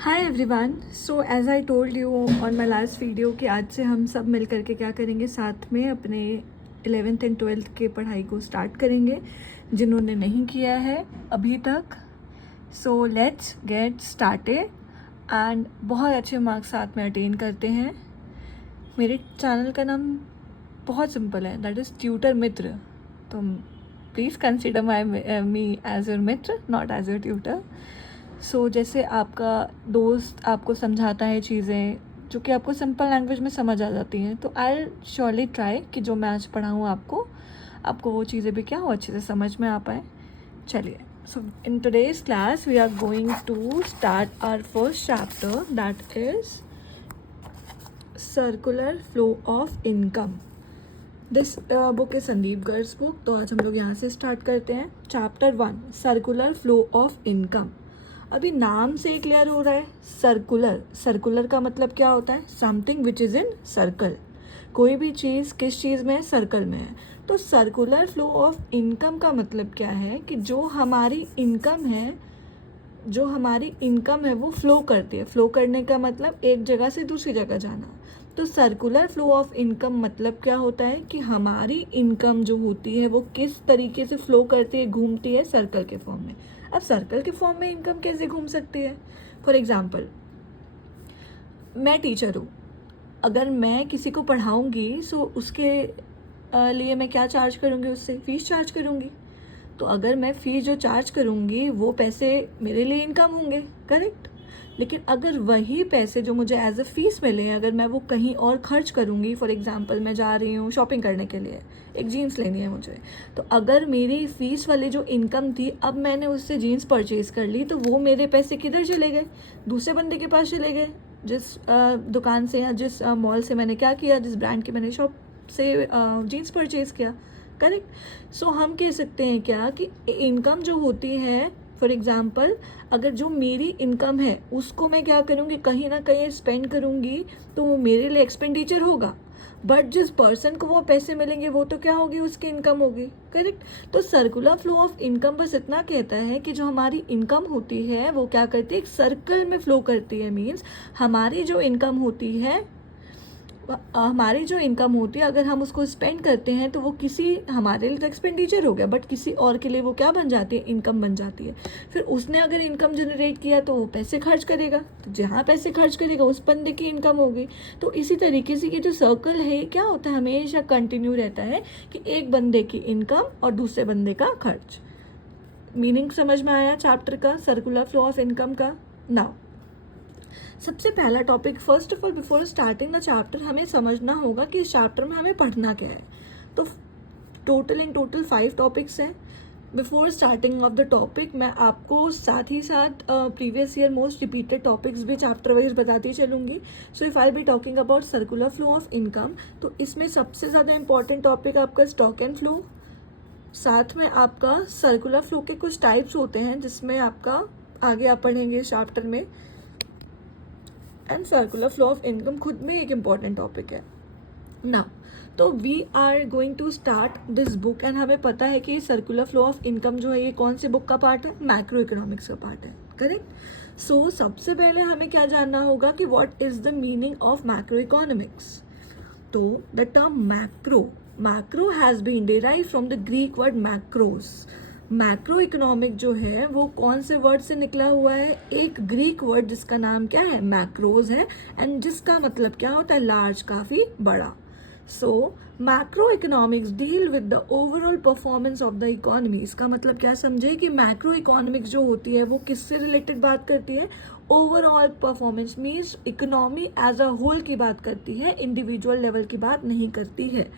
Hi everyone. So as I told you on my last video कि आज से हम सब मिल करके क्या करेंगे, साथ में अपने 11th एंड 12th के पढ़ाई को स्टार्ट करेंगे जिन्होंने नहीं किया है अभी तक। So let's get started and बहुत अच्छे मार्क्स साथ में अटेन करते हैं। मेरे चैनल का नाम बहुत सिंपल है, दैट इज़ ट्यूटर मित्र। तो please consider my me as your मित्र, not as your tutor. So जैसे आपका दोस्त आपको समझाता है चीज़ें जो कि आपको सिंपल लैंग्वेज में समझ आ जाती हैं, तो आई श्योरली ट्राई कि जो मैं आज पढ़ाऊँ आपको वो चीज़ें भी क्या हो अच्छे से समझ में आ पाए। चलिए, so in today's class we are going to start our first chapter, that is circular flow of income. This book is Sandeep Garg's book. तो आज हम लोग यहाँ से स्टार्ट करते हैं। Chapter 1, circular flow of income. अभी नाम से ही क्लियर हो रहा है, सर्कुलर। सर्कुलर का मतलब क्या होता है? Something which is in circle. कोई भी चीज़ किस चीज़ में है? सर्कल में है। तो सर्कुलर फ्लो ऑफ इनकम का मतलब क्या है कि जो हमारी इनकम है वो फ्लो करती है। फ्लो करने का मतलब एक जगह से दूसरी जगह जाना। तो सर्कुलर फ्लो ऑफ इनकम मतलब क्या होता है कि हमारी इनकम जो होती है वो किस तरीके से फ्लो करती है, घूमती है सर्कल के फॉर्म में। अब सर्कल के फॉर्म में इनकम कैसे घूम सकती है? फॉर एग्जाम्पल, मैं टीचर हूँ, अगर मैं किसी को पढ़ाऊँगी सो उसके लिए मैं क्या चार्ज करूँगी? उससे फ़ीस चार्ज करूँगी। तो अगर मैं फ़ीस जो चार्ज करूँगी वो पैसे मेरे लिए इनकम होंगे, करेक्ट। लेकिन अगर वही पैसे जो मुझे एज अ फ़ीस मिले, अगर मैं वो कहीं और खर्च करूँगी, फॉर एग्जांपल मैं जा रही हूँ शॉपिंग करने के लिए, एक जीन्स लेनी है मुझे, तो अगर मेरी फ़ीस वाली जो इनकम थी, अब मैंने उससे जीन्स परचेज़ कर ली, तो वो मेरे पैसे किधर चले गए? दूसरे बंदे के पास चले गए। जिस दुकान से या जिस मॉल से मैंने क्या किया, जिस ब्रांड की मैंने शॉप से जीन्स परचेज़ किया, करेक्ट। सो हम कह सकते हैं क्या कि इनकम जो होती है, फॉर एग्ज़ाम्पल अगर जो मेरी इनकम है उसको मैं क्या करूँगी, कहीं ना कहीं स्पेंड करूँगी, तो वो मेरे लिए एक्सपेंडिचर होगा। बट जिस पर्सन को वो पैसे मिलेंगे वो तो क्या होगी? उसकी इनकम होगी, करेक्ट। तो सर्कुलर फ्लो ऑफ इनकम बस इतना कहता है कि जो हमारी इनकम होती है वो क्या करती है? एक सर्कल में फ्लो करती है। मीन्स हमारी जो इनकम होती है अगर हम उसको स्पेंड करते हैं तो वो किसी, हमारे लिए तो एक्सपेंडिचर हो गया, बट किसी और के लिए वो क्या बन जाती है? इनकम बन जाती है। फिर उसने अगर इनकम जनरेट किया तो वो पैसे खर्च करेगा, तो जहाँ पैसे खर्च करेगा उस बंदे की इनकम होगी। तो इसी तरीके से ये जो सर्कल है क्या होता है? हमेशा कंटिन्यू रहता है कि एक बंदे की इनकम और दूसरे बंदे का खर्च। मीनिंग समझ में आया चैप्टर का, सर्कुलर फ्लो ऑफ इनकम का? नाउ सबसे पहला topic, first of all before starting the chapter हमें समझना होगा कि इस चैप्टर में हमें पढ़ना क्या है। तो टोटल 5 टॉपिक्स हैं। Before starting of the topic मैं आपको साथ ही साथ previous year most repeated topics भी चैप्टर वाइज बताती चलूँगी। So if I be talking about circular flow of income, तो इसमें सबसे ज़्यादा इंपॉर्टेंट टॉपिक आपका स्टॉक एंड फ्लो, साथ में आपका सर्कुलर फ्लो के कुछ टाइप्स होते हैं जिसमें आपका आगे आप पढ़ेंगे इस चैप्टर में, and circular flow of income खुद में एक इम्पॉर्टेंट टॉपिक है ना। तो we are going to start this book, and हमें पता है कि सर्कुलर फ्लो ऑफ इनकम जो है ये कौन से बुक का पार्ट है? मैक्रो इकोनॉमिक्स का पार्ट है, करेक्ट। सो सबसे पहले हमें क्या जानना होगा कि what is the meaning of macroeconomics. तो the term macro has been derived from the Greek word macros. Macroeconomic जो है वो कौन से वर्ड से निकला हुआ है? एक ग्रीक वर्ड जिसका नाम क्या है? मैक्रोज है, एंड जिसका मतलब क्या होता है? लार्ज, काफ़ी बड़ा। So macroeconomics deal with the overall performance of the economy. इसका मतलब क्या समझे कि मैक्रो इकोनॉमिक्स जो होती है वो किससे रिलेटेड बात करती है? Overall performance, means economy as a whole की बात करती है, इंडिविजुअल लेवल की बात नहीं करती है।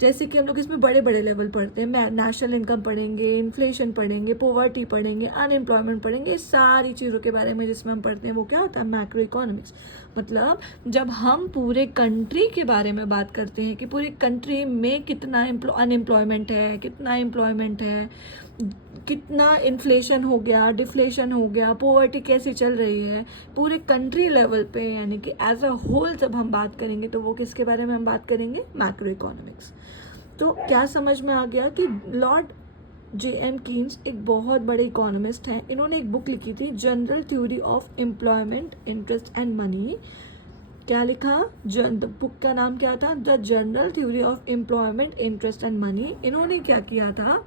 जैसे कि हम लोग इसमें बड़े बड़े लेवल पढ़ते हैं, नेशनल इनकम पढ़ेंगे, इन्फ्लेशन पढ़ेंगे, पॉवर्टी पढ़ेंगे, अनएम्प्लॉयमेंट पढ़ेंगे, सारी चीज़ों के बारे में जिसमें हम पढ़ते हैं वो क्या होता है? Macro economics. मतलब जब हम पूरे कंट्री के बारे में बात करते हैं कि पूरे कंट्री में कितना अनएम्प्लॉयमेंट है, कितना एम्प्लॉयमेंट है, कितना इन्फ्लेशन हो गया, डिफ्लेशन हो गया, पॉवर्टी कैसी चल रही है पूरे कंट्री लेवल पे, यानी कि एज अ होल जब हम बात करेंगे तो वो किसके बारे में हम बात करेंगे? Macro economics. तो क्या समझ में आ गया कि लॉर्ड J.M. कीन्स एक बहुत बड़े इकोनॉमिस्ट हैं, इन्होंने एक बुक लिखी थी general theory of employment interest and money. क्या लिखा? बुक का नाम क्या था? The general theory of employment interest and money. इन्होंने क्या किया था,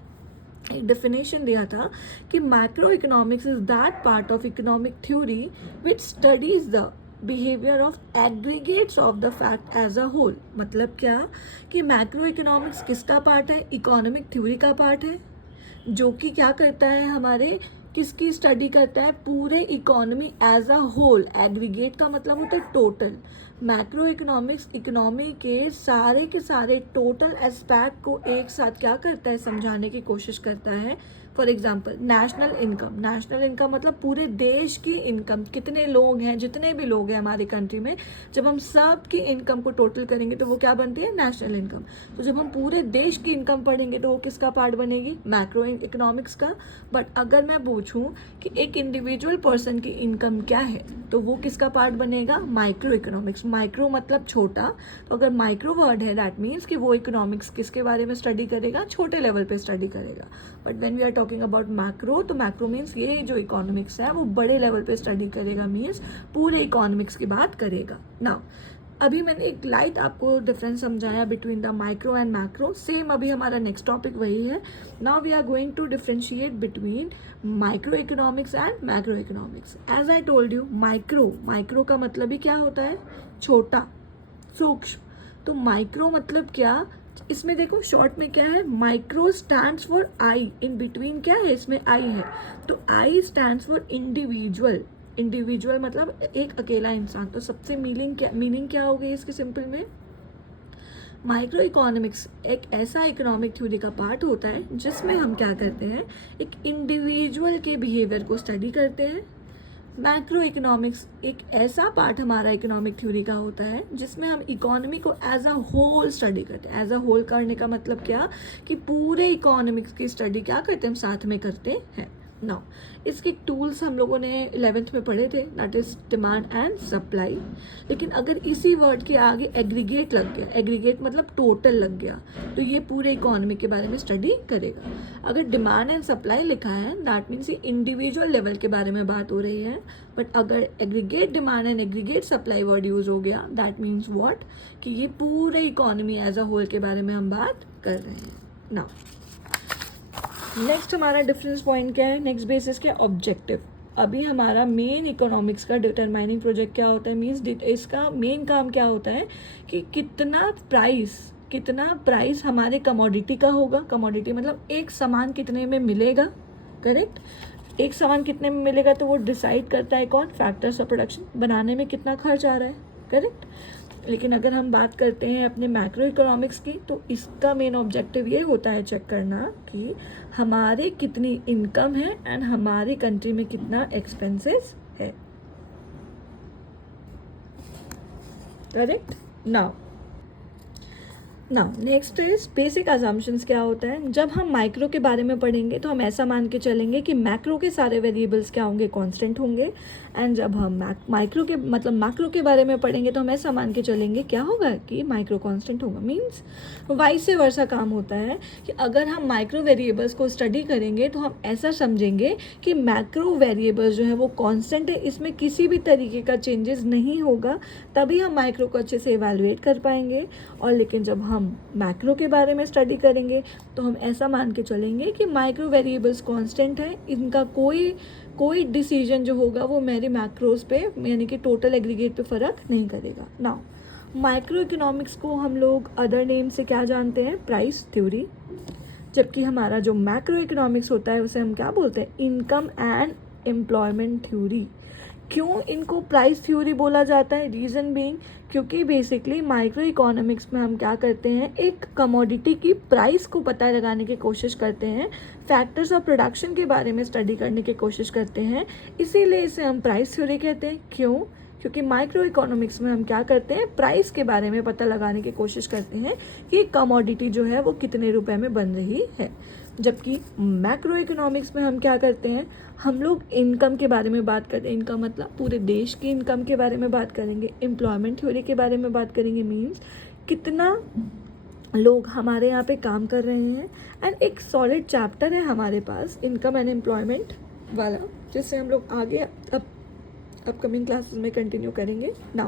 एक डेफिनेशन दिया था कि macroeconomics is that part of economic theory which studies the behaviour of aggregates of the fact as a whole. मतलब क्या कि मैक्रो इकोनॉमिक्स किसका पार्ट है? इकोनॉमिक थ्योरी का पार्ट है, जो कि क्या करता है, हमारे किसकी स्टडी करता है? पूरे economy as a whole. Aggregate का मतलब होता है टोटल। मैक्रो इकोनॉमिक्स इकोनॉमी के सारे टोटल एस्पेक्ट को एक साथ क्या करता है? समझाने की कोशिश करता है। For example national income. National income मतलब पूरे देश की इनकम, कितने लोग हैं, जितने भी लोग हैं हमारी कंट्री में, जब हम सब की इनकम को टोटल करेंगे तो वो क्या बनती है? National income. तो जब हम पूरे देश की इनकम पढ़ेंगे तो वो किसका पार्ट बनेगी? मैक्रो इकोनॉमिक्स का। बट अगर मैं पूछूं कि एक इंडिविजुअल पर्सन की इनकम क्या है, तो वो किसका पार्ट बनेगा? Micro economics. माइक्रो मतलब छोटा, तो अगर माइक्रो वर्ड है दैट मीन्स कि वो इकोनॉमिक्स किसके बारे में स्टडी करेगा? छोटे लेवल पे स्टडी करेगा। But when we are talking about macro, तो मैक्रो मीन्स ये जो इकोनॉमिक्स है वो बड़े लेवल पे स्टडी करेगा, मीन्स पूरे इकोनॉमिक्स की बात करेगा। नाउ अभी मैंने एक लाइट आपको डिफरेंस समझाया between the micro and macro. Same अभी हमारा नेक्स्ट टॉपिक वही है। Now we are going to differentiate between microeconomics and macroeconomics. As I told you, micro का मतलब ही क्या होता है? छोटा, सूक्ष्म। तो माइक्रो मतलब क्या? इसमें देखो शॉर्ट में क्या है? Micro stands for I. In between क्या है? इसमें आई है। तो आई स्टैंड्स फॉर इंडिविजुअल। इंडिविजुअल मतलब एक अकेला इंसान। तो सबसे मीनिंग क्या हो गई इसके सिंपल में? माइक्रो इकोनॉमिक्स एक ऐसा इकोनॉमिक थ्योरी का पार्ट होता है जिसमें हम क्या करते हैं? एक इंडिविजुअल के बिहेवियर को स्टडी करते हैं। मैक्रो इकोनॉमिक्स एक ऐसा पार्ट हमारा इकोनॉमिक थ्योरी का होता है जिसमें हम इकोनॉमी को एज अ होल स्टडी करते हैं। एज अ होल करने का मतलब क्या? कि पूरे इकोनॉमिक्स की स्टडी क्या करते हैं? हम साथ में करते हैं। नाउ इसके टूल्स हम लोगों ने 11th में पढ़े थे, that is demand and supply. लेकिन अगर इसी वर्ड के आगे एग्रीगेट लग गया, एग्रीगेट मतलब टोटल लग गया, तो ये पूरे इकोनॉमी के बारे में स्टडी करेगा। अगर डिमांड एंड सप्लाई लिखा है दैट मीन्स ये इंडिविजुअल लेवल के बारे में बात हो रही है। बट अगर aggregate demand and aggregate supply word use हो गया दैट मीन्स व्हाट? कि ये पूरे इकोनॉमी एज अ होल के बारे में हम बात कर रहे हैं। नाउ नेक्स्ट हमारा डिफरेंस पॉइंट क्या है? नेक्स्ट बेसिस क्या? ऑब्जेक्टिव। अभी हमारा मेन इकोनॉमिक्स का डिटरमाइनिंग प्रोजेक्ट क्या होता है? मीन्स इसका मेन काम क्या होता है कि कितना प्राइस हमारे कमोडिटी का होगा। कमोडिटी मतलब एक सामान कितने में मिलेगा, करेक्ट? एक सामान कितने में मिलेगा तो वो डिसाइड करता है कौन? Factors of production. बनाने में कितना खर्च आ रहा है, करेक्ट? लेकिन अगर हम बात करते हैं अपने मैक्रो इकोनॉमिक्स की, तो इसका मेन ऑब्जेक्टिव ये होता है चेक करना कि हमारे कितनी इनकम है एंड हमारी कंट्री में कितना एक्सपेंसेस है, correct? Now next is basic assumptions. क्या होता है? जब हम माइक्रो के बारे में पढ़ेंगे तो हम ऐसा मान के चलेंगे कि मैक्रो के सारे वेरिएबल्स क्या होंगे? कांस्टेंट होंगे। एंड जब हम मैक्रो के बारे में पढ़ेंगे तो हम ऐसा मान के चलेंगे क्या होगा? कि माइक्रो कांस्टेंट होगा। मीन्स वाइस वर्सा काम होता है कि अगर हम माइक्रो वेरिएबल्स को स्टडी करेंगे तो हम ऐसा समझेंगे कि मैक्रो वेरिएबल्स जो है वो कांस्टेंट है, इसमें किसी भी तरीके का चेंजेस नहीं होगा, तभी हम माइक्रो को अच्छे से इवैल्यूएट कर पाएंगे। और लेकिन जब हम मैक्रो के बारे में स्टडी करेंगे तो हम ऐसा मान के चलेंगे कि माइक्रो वेरिएबल्स कांस्टेंट है, इनका कोई डिसीजन जो होगा वो मेरे मैक्रोस पे यानी कि टोटल एग्रीगेट पे फ़र्क नहीं करेगा। नाउ माइक्रो इकोनॉमिक्स को हम लोग अदर नेम से क्या जानते हैं? Price theory. जबकि हमारा जो मैक्रो इकोनॉमिक्स होता है उसे हम क्या बोलते हैं? Income and employment theory. क्यों इनको प्राइस थ्योरी बोला जाता है? रीज़न बीइंग क्योंकि बेसिकली माइक्रो इकोनॉमिक्स में हम क्या करते हैं? एक कमोडिटी की प्राइस को पता लगाने की कोशिश करते हैं, फैक्टर्स ऑफ प्रोडक्शन के बारे में स्टडी करने की कोशिश करते हैं, इसीलिए इसे हम प्राइस थ्योरी कहते हैं। क्यों? क्योंकि माइक्रो इकोनॉमिक्स में हम क्या करते हैं? प्राइस के बारे में पता लगाने की कोशिश करते हैं कि कमोडिटी जो है वो कितने रुपए में बन रही है। जबकि मैक्रो इकोनॉमिक्स में हम क्या करते हैं? हम लोग इनकम के बारे में बात करते हैं। इनकम मतलब पूरे देश की इनकम के बारे में बात करेंगे, एम्प्लॉयमेंट थ्योरी के बारे में बात करेंगे। मीन्स लोग हमारे यहाँ पे काम कर रहे हैं, एंड एक सॉलिड चैप्टर है हमारे पास इनकम एंड एम्प्लॉयमेंट वाला, जिससे हम लोग आगे अपकमिंग क्लासेस में कंटिन्यू करेंगे. Now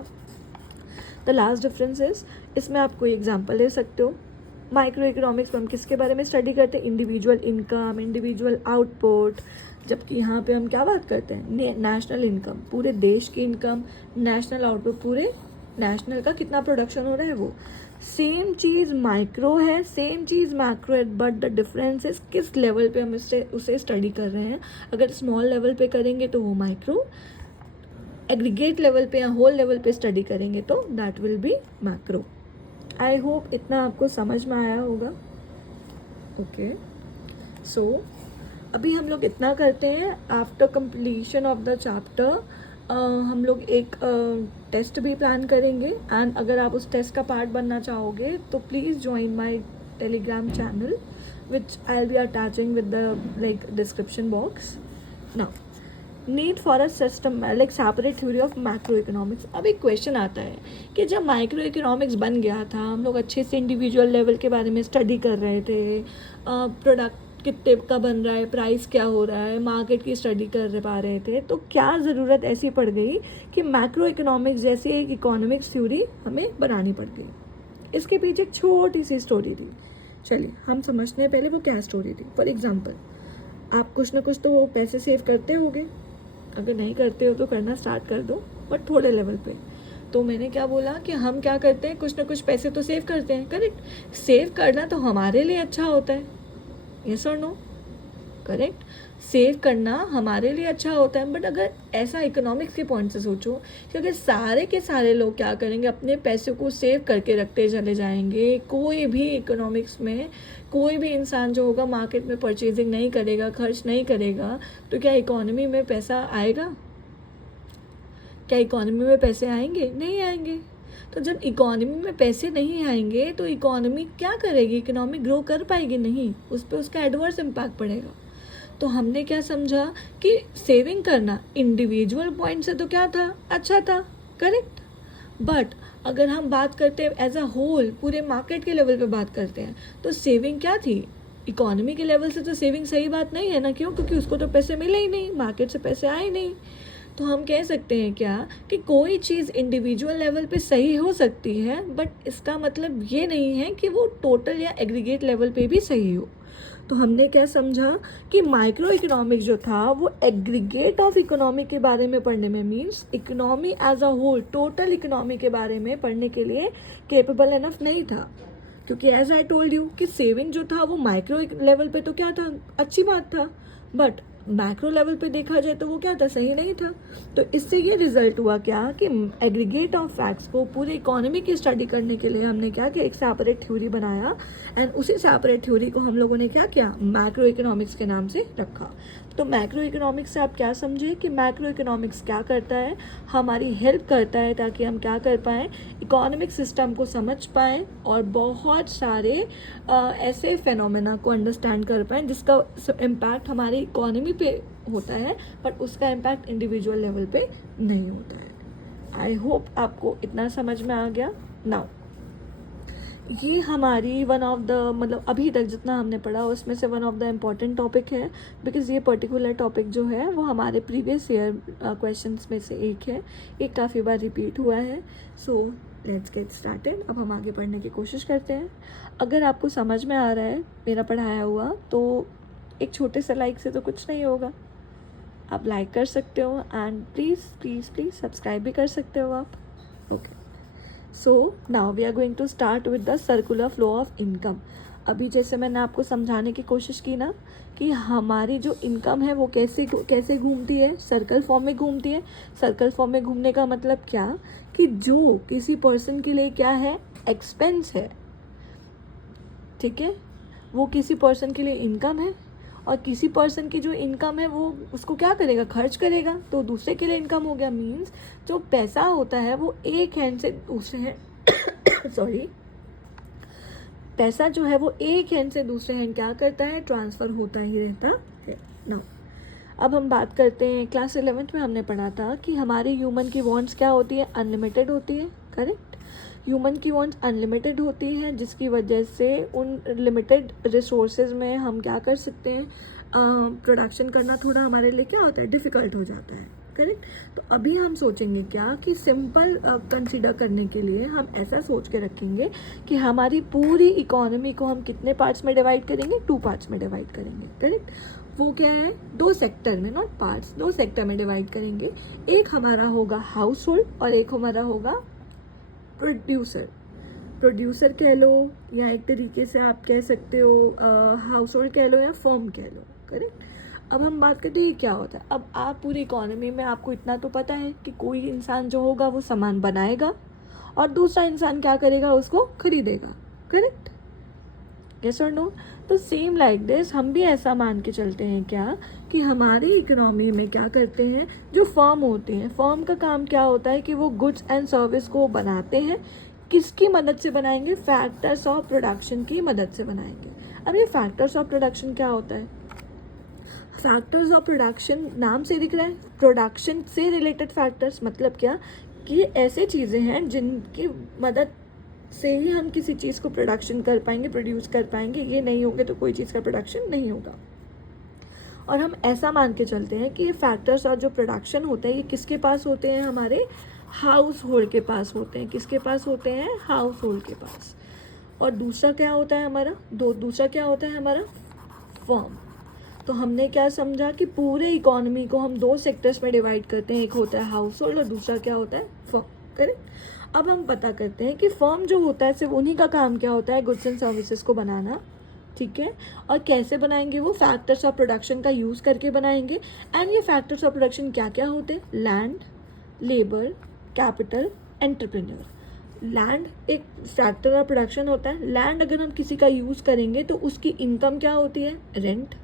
the last difference is, इसमें आप कोई एग्जांपल ले सकते हो. माइक्रो इकोनॉमिक्स में हम किसके बारे में स्टडी करते हैं? Individual income, individual output. जबकि यहाँ पे हम क्या बात करते हैं? नेशनल इनकम, पूरे देश की इनकम. नेशनल आउटपुट, पूरे नेशनल का कितना प्रोडक्शन हो रहा है वो. सेम चीज़ माइक्रो है, सेम चीज़ मैक्रो है, बट द डिफरेंस इज किस लेवल पे हम उसे स्टडी कर रहे हैं. अगर स्मॉल लेवल पे करेंगे तो वो माइक्रो, एग्रीगेट लेवल पे या होल लेवल पे स्टडी करेंगे तो that will be macro. I hope इतना आपको समझ में आया होगा. ओके, सो अभी हम लोग इतना करते हैं. After completion of the chapter हम लोग एक टेस्ट भी प्लान करेंगे, एंड अगर आप उस टेस्ट का पार्ट बनना चाहोगे तो please join my Telegram channel which I will be attaching with the description box. Now need for a system like separate theory of macro economics. अब एक क्वेश्चन आता है कि जब माइक्रो इकोनॉमिक्स बन गया था, हम लोग अच्छे से इंडिविजुअल लेवल के बारे में स्टडी कर रहे थे, प्रोडक्ट कितने का बन रहा है, प्राइस क्या हो रहा है, मार्केट की स्टडी कर पा रहे थे, तो क्या ज़रूरत ऐसी पड़ गई कि मैक्रो इकोनॉमिक्स जैसी एक इकोनॉमिक्स थ्योरी हमें बनानी पड़ गई. इसके पीछे एक छोटी सी स्टोरी थी. चलिए हम समझते हैं पहले वो क्या स्टोरी थी. फॉर एग्जाम्पल, आप कुछ ना कुछ तो पैसे सेव करते होगे. अगर नहीं करते हो तो करना स्टार्ट कर दो, बट थोड़े लेवल पे. तो मैंने क्या बोला कि हम क्या करते हैं, कुछ ना कुछ पैसे तो सेव करते हैं. करेक्ट. सेव करना तो हमारे लिए अच्छा होता है. यस और नो? करेक्ट. सेव करना हमारे लिए अच्छा होता है. बट अगर ऐसा इकोनॉमिक्स के पॉइंट से सोचो कि अगर सारे के सारे लोग क्या करेंगे, अपने पैसों को सेव करके रखते चले जाएंगे, कोई भी इकोनॉमिक्स में कोई भी इंसान जो होगा मार्केट में परचेजिंग नहीं करेगा, खर्च नहीं करेगा, तो क्या इकोनॉमी में पैसा आएगा? क्या इकोनॉमी में पैसे आएंगे? नहीं आएंगे. तो जब इकोनॉमी में पैसे नहीं आएंगे तो इकोनॉमी क्या करेगी? इकोनॉमी ग्रो कर पाएगी नहीं, उस पर उसका एडवर्स इम्पैक्ट पड़ेगा. तो हमने क्या समझा कि सेविंग करना इंडिविजुअल पॉइंट से तो क्या था, अच्छा था. करेक्ट. बट अगर हम बात करते हैं एज अ होल, पूरे मार्केट के लेवल पे बात करते हैं, तो सेविंग क्या थी? इकोनॉमी के लेवल से तो सेविंग सही बात नहीं है ना. क्यों? क्योंकि उसको तो पैसे मिले ही नहीं, मार्केट से पैसे आए नहीं. तो हम कह सकते हैं क्या कि कोई चीज़ इंडिविजुअल लेवल पे सही हो सकती है, बट इसका मतलब ये नहीं है कि वो टोटल या एग्रीगेट लेवल पे भी सही हो. तो हमने क्या समझा कि माइक्रो इकोनॉमिक्स जो था वो एग्रीगेट ऑफ इकोनॉमी के बारे में पढ़ने में, means economy as a whole, total economy के बारे में पढ़ने के लिए केपेबल इनफ नहीं था. क्योंकि एज आई टोल्ड यू कि सेविंग जो था वो माइक्रो लेवल पे तो क्या था, अच्छी बात था, बट मैक्रो लेवल पे देखा जाए तो वो क्या था, सही नहीं था. तो इससे ये रिजल्ट हुआ क्या कि एग्रीगेट ऑफ फैक्ट्स को पूरे इकोनॉमी की स्टडी करने के लिए हमने क्या किया, एक सेपरेट थ्योरी बनाया, एंड उसी सेपरेट थ्योरी को हम लोगों ने क्या किया, मैक्रो इकोनॉमिक्स के नाम से रखा. तो मैक्रो इकोनॉमिक्स से आप क्या समझे कि मैक्रो इकोनॉमिक्स क्या करता है, हमारी हेल्प करता है ताकि हम क्या कर पाएँ, इकोनॉमिक सिस्टम को समझ पाएँ और बहुत सारे ऐसे फेनोमेना को अंडरस्टैंड कर पाएँ जिसका इम्पैक्ट हमारी इकोनॉमी पे होता है, बट उसका इम्पैक्ट इंडिविजुअल लेवल पे नहीं होता है. आई होप आपको इतना समझ में आ गया. नाउ ये हमारी वन ऑफ द, मतलब अभी तक जितना हमने पढ़ा उसमें से one of the important topic है, बिकॉज़ ये पर्टिकुलर टॉपिक जो है वो हमारे प्रीवियस ईयर क्वेश्चंस में से एक है. ये काफ़ी बार रिपीट हुआ है. So let's get started. अब हम आगे पढ़ने की कोशिश करते हैं. अगर आपको समझ में आ रहा है मेरा पढ़ाया हुआ, तो एक छोटे से लाइक से तो कुछ नहीं होगा. आप लाइक कर सकते हो, and please please please subscribe भी कर सकते हो आप. Okay, so now we are going to start with the circular flow of income. अभी जैसे मैंने आपको समझाने की कोशिश की ना कि हमारी जो इनकम है वो कैसे कैसे घूमती है, सर्कल फॉर्म में घूमती है. सर्कल फॉर्म में घूमने का मतलब क्या कि जो किसी पर्सन के लिए क्या है, एक्सपेंस है, ठीक है, वो किसी पर्सन के लिए इनकम है, और किसी पर्सन की जो इनकम है वो उसको क्या करेगा, खर्च करेगा, तो दूसरे के लिए इनकम हो गया. मीन्स जो पैसा होता है वो एक हैंड से दूसरे हैंड सॉरी पैसा जो है वो एक हैंड से दूसरे हैंड क्या करता है, ट्रांसफ़र होता ही रहता है. नाउ अब हम बात करते हैं, क्लास 11th में हमने पढ़ा था कि हमारी ह्यूमन की वांट्स क्या होती है, अनलिमिटेड होती है. करेक्ट. ह्यूमन की वांट्स अनलिमिटेड होती हैं, जिसकी वजह से उन लिमिटेड रिसोर्सेज में हम क्या कर सकते हैं, प्रोडक्शन करना थोड़ा हमारे लिए क्या होता है, डिफ़िकल्ट हो जाता है। करेक्ट। तो अभी हम सोचेंगे क्या कि सिंपल कंसिडर करने के लिए हम ऐसा सोच के रखेंगे कि हमारी पूरी इकोनॉमी को हम कितने पार्ट्स में डिवाइड करेंगे, 2 पार्ट्स में डिवाइड करेंगे। करेक्ट। वो क्या है, 2 सेक्टर में, नॉट पार्ट्स, 2 सेक्टर में डिवाइड करेंगे। एक हमारा होगा हाउस होल्ड और एक हमारा होगा प्रोड्यूसर। प्रोड्यूसर कह लो या एक तरीके से आप कह सकते हो हाउस होल्ड कह लो या फर्म कह लो। करेक्ट। अब हम बात करते हैं क्या होता है। अब आप पूरी इकोनॉमी में आपको इतना तो पता है कि कोई इंसान जो होगा वो सामान बनाएगा और दूसरा इंसान क्या करेगा, उसको खरीदेगा। करेक्ट। यस और नो। तो सेम लाइक दिस हम भी ऐसा मान के चलते हैं क्या कि हमारी इकोनॉमी में क्या करते हैं, जो फर्म होते हैं, फर्म का काम क्या होता है कि वो गुड्स एंड सर्विस को बनाते हैं। किसकी मदद से बनाएंगे, फैक्टर्स ऑफ प्रोडक्शन की मदद से बनाएंगे। अब ये फैक्टर्स ऑफ प्रोडक्शन क्या होता है, फैक्टर्स ऑफ प्रोडक्शन नाम से दिख रहा है, प्रोडक्शन से रिलेटेड फैक्टर्स, मतलब क्या कि ऐसे चीज़ें हैं जिनकी मदद से ही हम किसी चीज़ को प्रोडक्शन कर पाएंगे, प्रोड्यूस कर पाएंगे। ये नहीं होंगे तो कोई चीज़ का प्रोडक्शन नहीं होगा। और हम ऐसा मान के चलते हैं कि ये फैक्टर्स और जो प्रोडक्शन होते हैं ये किसके पास होते हैं, हमारे हाउस होल्ड के पास होते हैं। किसके पास होते हैं, हाउस होल्ड के पास। और दूसरा क्या होता है हमारा, दूसरा क्या होता है हमारा, फर्म। तो हमने क्या समझा कि पूरे इकोनॉमी को हम 2 सेक्टर्स में डिवाइड करते हैं, एक होता है हाउस होल्ड और दूसरा क्या होता है, फर्म। करेक्ट। अब हम पता करते हैं कि फर्म जो होता है सिर्फ उन्हीं का काम क्या होता है, गुड्स एंड सर्विसेज को बनाना। ठीक है। और कैसे बनाएंगे, वो फैक्टर्स ऑफ प्रोडक्शन का यूज़ करके बनाएंगे। एंड ये फैक्टर्स ऑफ प्रोडक्शन क्या क्या होते हैं, land, labour, capital, entrepreneur. Land एक फैक्टर ऑफ प्रोडक्शन होता है। लैंड अगर हम किसी का यूज़ करेंगे तो उसकी इनकम क्या होती है, रेंट।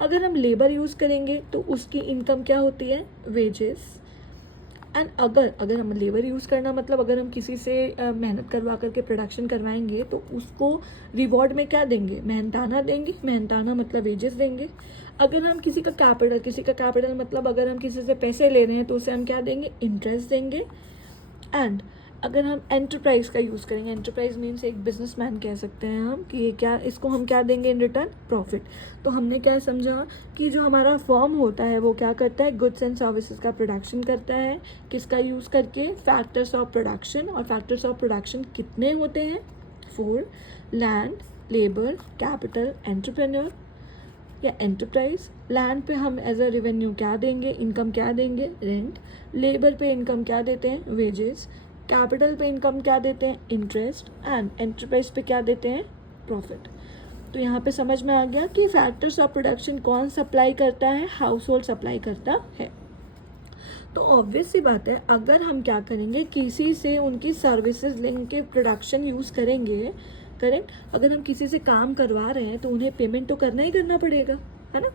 अगर हम लेबर यूज़ करेंगे तो उसकी इनकम क्या होती है, वेजेस। एंड अगर हम लेबर यूज़ करना मतलब अगर हम किसी से मेहनत करवा करके प्रोडक्शन करवाएंगे तो उसको रिवॉर्ड में क्या देंगे, मेहनताना देंगे। मेहनताना मतलब वेजेस देंगे। अगर हम किसी का कैपिटल मतलब अगर हम किसी से पैसे ले रहे हैं तो उसे हम क्या देंगे, इंटरेस्ट देंगे। एंड अगर हम एंटरप्राइज का यूज़ करेंगे, एंटरप्राइज मीन्स एक बिजनेसमैन कह सकते हैं हम कि ये क्या, इसको हम क्या देंगे इन रिटर्न, प्रॉफिट। तो हमने क्या समझा कि जो हमारा फर्म होता है वो क्या करता है, गुड्स एंड सर्विसेज का प्रोडक्शन करता है। किसका यूज़ करके, फैक्टर्स ऑफ प्रोडक्शन। और फैक्टर्स ऑफ प्रोडक्शन कितने होते हैं, 4, लैंड, लेबर, कैपिटल, एंटरप्रेन्योर या एंटरप्राइज। लैंड पे हम एज अ रेवेन्यू क्या देंगे, इनकम क्या देंगे, रेंट। लेबर पे इनकम क्या देते हैं, वेजेस। कैपिटल पे इनकम क्या देते हैं, इंटरेस्ट। एंड एंटरप्राइज पे क्या देते हैं, प्रॉफिट। तो यहाँ पे समझ में आ गया कि फैक्टर्स ऑफ प्रोडक्शन कौन सप्लाई करता है, हाउस होल्ड सप्लाई करता है। तो ऑब्वियस सी बात है, अगर हम क्या करेंगे, किसी से उनकी सर्विसेज लिंक के प्रोडक्शन यूज़ करेंगे। करेक्ट। अगर हम किसी से काम करवा रहे हैं तो उन्हें पेमेंट तो करना ही करना पड़ेगा, है ना।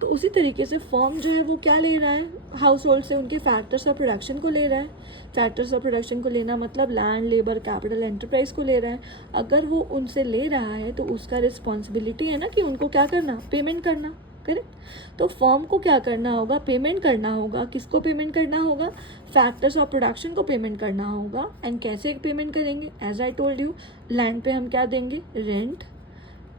तो उसी तरीके से फर्म जो है वो क्या ले रहा है, हाउस होल्ड से उनके फैक्टर्स ऑफ प्रोडक्शन को ले रहा है। फैक्टर्स ऑफ प्रोडक्शन को लेना मतलब लैंड, लेबर, कैपिटल, एंटरप्राइज को ले रहा है। अगर वो उनसे ले रहा है तो उसका रिस्पॉन्सिबिलिटी है ना कि उनको क्या करना, पेमेंट करना। करेक्ट। तो फर्म को क्या करना होगा, पेमेंट करना होगा। किसको पेमेंट करना होगा, फैक्टर्स ऑफ प्रोडक्शन को पेमेंट करना होगा। एंड कैसे पेमेंट करेंगे, as I told you, land पे हम क्या देंगे, रेंट।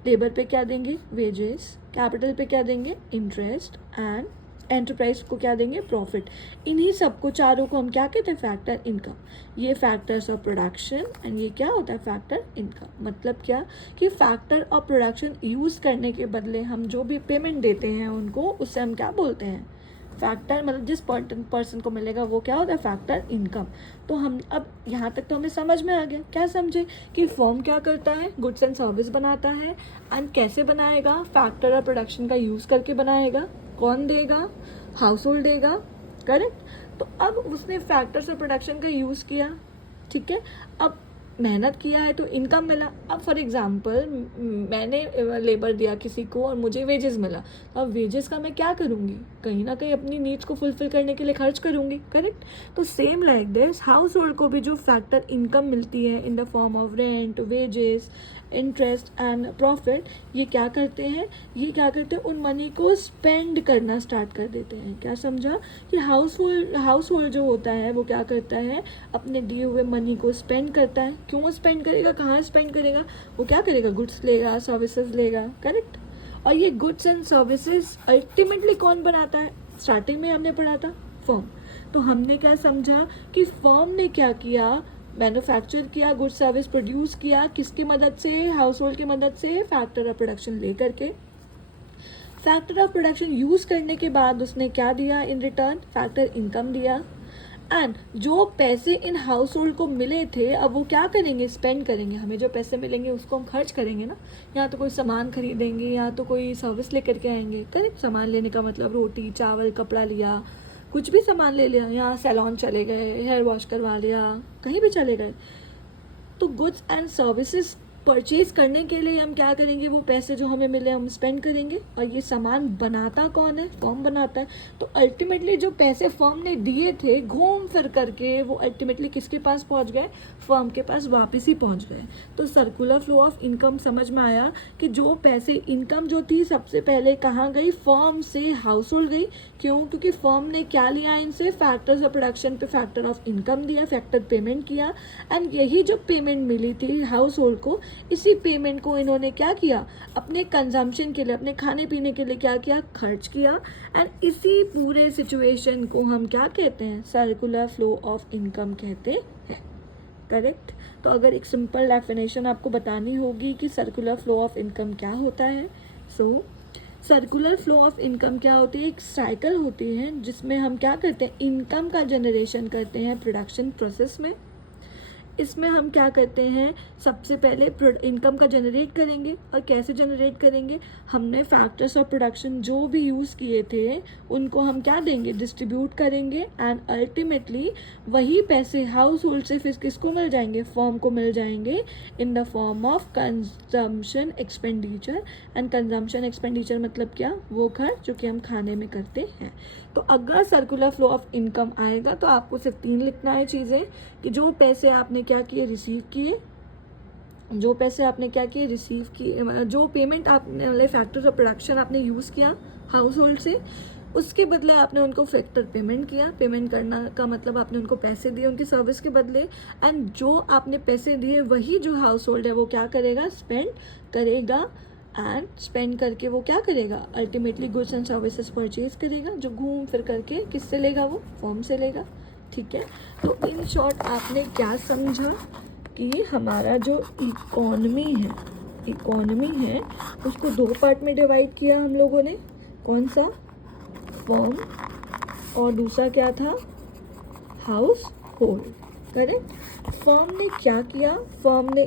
लेबर पे क्या देंगे, वेजेस। कैपिटल पे क्या देंगे, इंटरेस्ट। एंड एंटरप्राइज को क्या देंगे, प्रॉफिट। इन्हीं सबको चारों को हम क्या कहते हैं, फैक्टर इनकम। ये फैक्टर्स ऑफ प्रोडक्शन एंड ये क्या होता है, फैक्टर इनकम। मतलब क्या कि फैक्टर ऑफ प्रोडक्शन यूज़ करने के बदले हम जो भी पेमेंट देते हैं उनको, उससे हम क्या बोलते हैं, फैक्टर। मतलब जिस पर्सन को मिलेगा वो क्या होता है, फैक्टर इनकम। तो हम अब यहाँ तक तो हमें समझ में आ गया। क्या समझे कि फर्म क्या करता है, गुड्स एंड सर्विस बनाता है। एंड कैसे बनाएगा, फैक्टर ऑफ प्रोडक्शन का यूज़ करके बनाएगा। कौन देगा, हाउस होल्ड देगा। करेक्ट। तो अब उसने फैक्टर्स ऑफ प्रोडक्शन का यूज़ किया, ठीक है। अब मेहनत किया है तो इनकम मिला। अब फॉर एग्जांपल मैंने लेबर दिया किसी को और मुझे वेजेस मिला। अब वेजेस का मैं क्या करूँगी, कहीं ना कहीं अपनी नीड्स को फुलफिल करने के लिए खर्च करूँगी, करेक्ट। तो same like this house hold को भी जो फैक्टर इनकम मिलती है in the form of rent, wages, interest and profit, ये क्या करते हैं उन मनी को स्पेंड करना स्टार्ट कर देते हैं। क्या समझा कि हाउस होल्ड जो होता है वो क्या करता है, अपने दिए हुए मनी को स्पेंड करता है। क्यों स्पेंड करेगा, कहाँ स्पेंड करेगा, वो क्या करेगा, गुड्स लेगा, सर्विसेज लेगा, करेक्ट। और ये गुड्स एंड सर्विसेज अल्टीमेटली कौन बनाता है, स्टार्टिंग में हमने पढ़ा था, फर्म। तो हमने क्या समझा कि फर्म ने क्या किया, मैन्युफैक्चर किया, गुड सर्विस प्रोड्यूस किया, किसकी मदद से, हाउस होल्ड की मदद से, फैक्टर ऑफ प्रोडक्शन लेकर के। फैक्टर ऑफ प्रोडक्शन यूज़ करने के बाद उसने क्या दिया इन रिटर्न, फैक्टर इनकम दिया। एंड जो पैसे इन हाउस होल्ड को मिले थे अब वो क्या करेंगे, स्पेंड करेंगे। हमें जो पैसे मिलेंगे उसको हम खर्च करेंगे ना, या तो कोई सामान खरीदेंगे या तो कोई सर्विस लेकर के आएंगे, करेक्ट। सामान लेने का मतलब रोटी चावल कपड़ा लिया, कुछ भी सामान ले लिया, यहाँ सैलून चले गए, हेयर वॉश करवा लिया, कहीं भी चले गए। तो गुड्स एंड सर्विसेज परचेज करने के लिए हम क्या करेंगे, वो पैसे जो हमें मिले हम स्पेंड करेंगे। और ये सामान बनाता कौन है, फर्म बनाता है। तो अल्टीमेटली जो पैसे फर्म ने दिए थे घूम फिर करके वो अल्टीमेटली किसके पास पहुंच गए, फर्म के पास वापस ही पहुंच गए। तो सर्कुलर फ्लो ऑफ इनकम समझ में आया कि जो पैसे इनकम जो थी सबसे पहले कहाँ गई, फर्म से हाउस होल्ड गई। क्यों, क्योंकि फर्म ने क्या लिया इनसे, फैक्टर्स ऑफ प्रोडक्शन पे फैक्टर ऑफ इनकम दिया, फैक्टर पेमेंट किया। एंड यही जो पेमेंट मिली थी हाउस होल्ड को, इसी पेमेंट को इन्होंने क्या किया, अपने कंजम्पशन के लिए, अपने खाने पीने के लिए क्या किया, खर्च किया। एंड इसी पूरे सिचुएशन को हम क्या कहते हैं, सर्कुलर फ्लो ऑफ इनकम कहते हैं, करेक्ट। तो अगर एक सिंपल डेफिनेशन आपको बतानी होगी कि सर्कुलर फ्लो ऑफ इनकम क्या होता है, सर्कुलर फ्लो ऑफ इनकम क्या होती है, एक साइकिल होती है जिसमें हम क्या करते हैं, इनकम का जनरेशन करते हैं प्रोडक्शन प्रोसेस में। इसमें हम क्या करते हैं, सबसे पहले इनकम का जनरेट करेंगे। और कैसे जनरेट करेंगे, हमने फैक्टर्स ऑफ प्रोडक्शन जो भी यूज़ किए थे उनको हम क्या देंगे, डिस्ट्रीब्यूट करेंगे। एंड अल्टीमेटली वही पैसे हाउस होल्ड से फिर किसको मिल जाएंगे, फर्म को मिल जाएंगे in the form of consumption expenditure. And consumption expenditure मतलब क्या, वो खर्च जो कि हम खाने में करते हैं। तो अगर सर्कुलर फ्लो ऑफ इनकम आएगा तो आपको सिर्फ 3 लिखना है चीज़ें, कि जो पैसे आपने क्या किए, रिसीव किए, जो पैसे आपने क्या किए, रिसीव किए, जो पेमेंट आपने वाले फैक्टर्स ऑफ प्रोडक्शन आपने यूज़ किया हाउस होल्ड से, उसके बदले आपने उनको फैक्टर पेमेंट किया। पेमेंट करना का मतलब आपने उनको पैसे दिए उनकी सर्विस के बदले। एंड जो आपने पैसे दिए वही जो हाउस होल्ड है वो क्या करेगा, स्पेंड करेगा। एंड स्पेंड करके वो क्या करेगा, ultimately goods and services purchase करेगा, जो घूम फिर करके किससे लेगा, वो फर्म से लेगा, ठीक है। तो इन शॉर्ट आपने क्या समझा कि हमारा जो इकोनॉमी है उसको 2 पार्ट में डिवाइड किया हम लोगों ने। कौन सा, फर्म, और दूसरा क्या था, हाउस होल्ड, करेक्ट। फर्म ने क्या किया, फर्म ने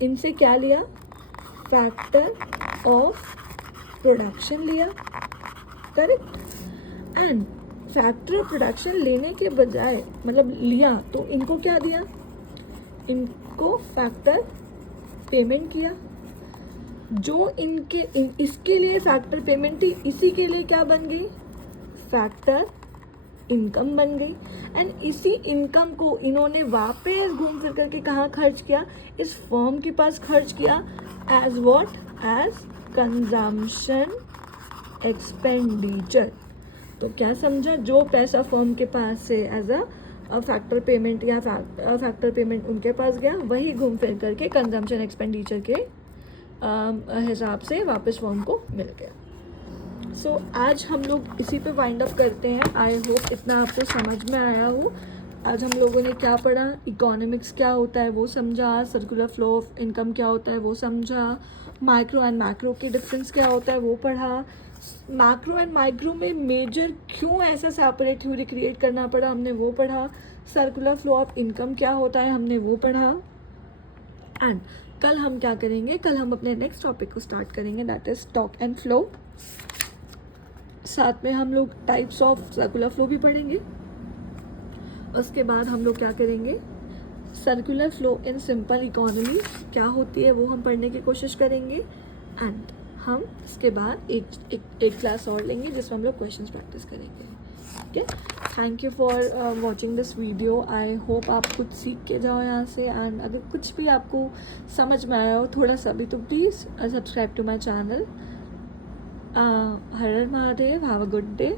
इनसे क्या लिया, फैक्टर ऑफ प्रोडक्शन लिया, correct. And factor of production लेने के बजाय मतलब लिया तो इनको क्या दिया, इनको फैक्टर पेमेंट किया। जो इसके लिए फैक्टर पेमेंट थी, इसी के लिए क्या बन गई, फैक्टर इनकम बन गई। एंड इसी इनकम को इन्होंने वापस घूम फिर करके कहाँ खर्च किया, इस फर्म के पास खर्च किया, as what, as consumption expenditure. तो क्या समझा, जो पैसा फर्म के पास से एज अ फैक्टर पेमेंट या फैक्टर पेमेंट उनके पास गया, वही घूम फिर करके कंजम्पशन एक्सपेंडिचर के हिसाब से वापस फर्म को मिल गया। सो आज हम लोग इसी पे वाइंड अप करते हैं। आई होप इतना आपको समझ में आया हो। आज हम लोगों ने क्या पढ़ा, इकोनॉमिक्स क्या होता है वो समझा, सर्कुलर फ्लो ऑफ इनकम क्या होता है वो समझा, माइक्रो एंड मैक्रो के डिफरेंस क्या होता है वो पढ़ा, मैक्रो एंड माइक्रो में मेजर क्यों ऐसा सेपरेट थ्योरी क्रिएट करना पड़ा हमने वो पढ़ा, सर्कुलर फ्लो ऑफ इनकम क्या होता है हमने वो पढ़ा। एंड कल हम क्या करेंगे, कल हम अपने नेक्स्ट टॉपिक को स्टार्ट करेंगे, that is stock and flow. साथ में हम लोग टाइप्स ऑफ सर्कुलर फ्लो भी पढ़ेंगे। उसके बाद हम लोग क्या करेंगे, circular flow in simple economy क्या होती है वो हम पढ़ने की कोशिश करेंगे। एंड हम इसके बाद एक क्लास और लेंगे जिसमें हम लोग क्वेश्चंस प्रैक्टिस करेंगे। Okay, thank you for watching this video. I hope आप कुछ सीख के जाओ यहाँ से, एंड अगर कुछ भी आपको समझ में आया हो थोड़ा सा भी तो please subscribe to my channel. हर हर Mahadev, have a good day.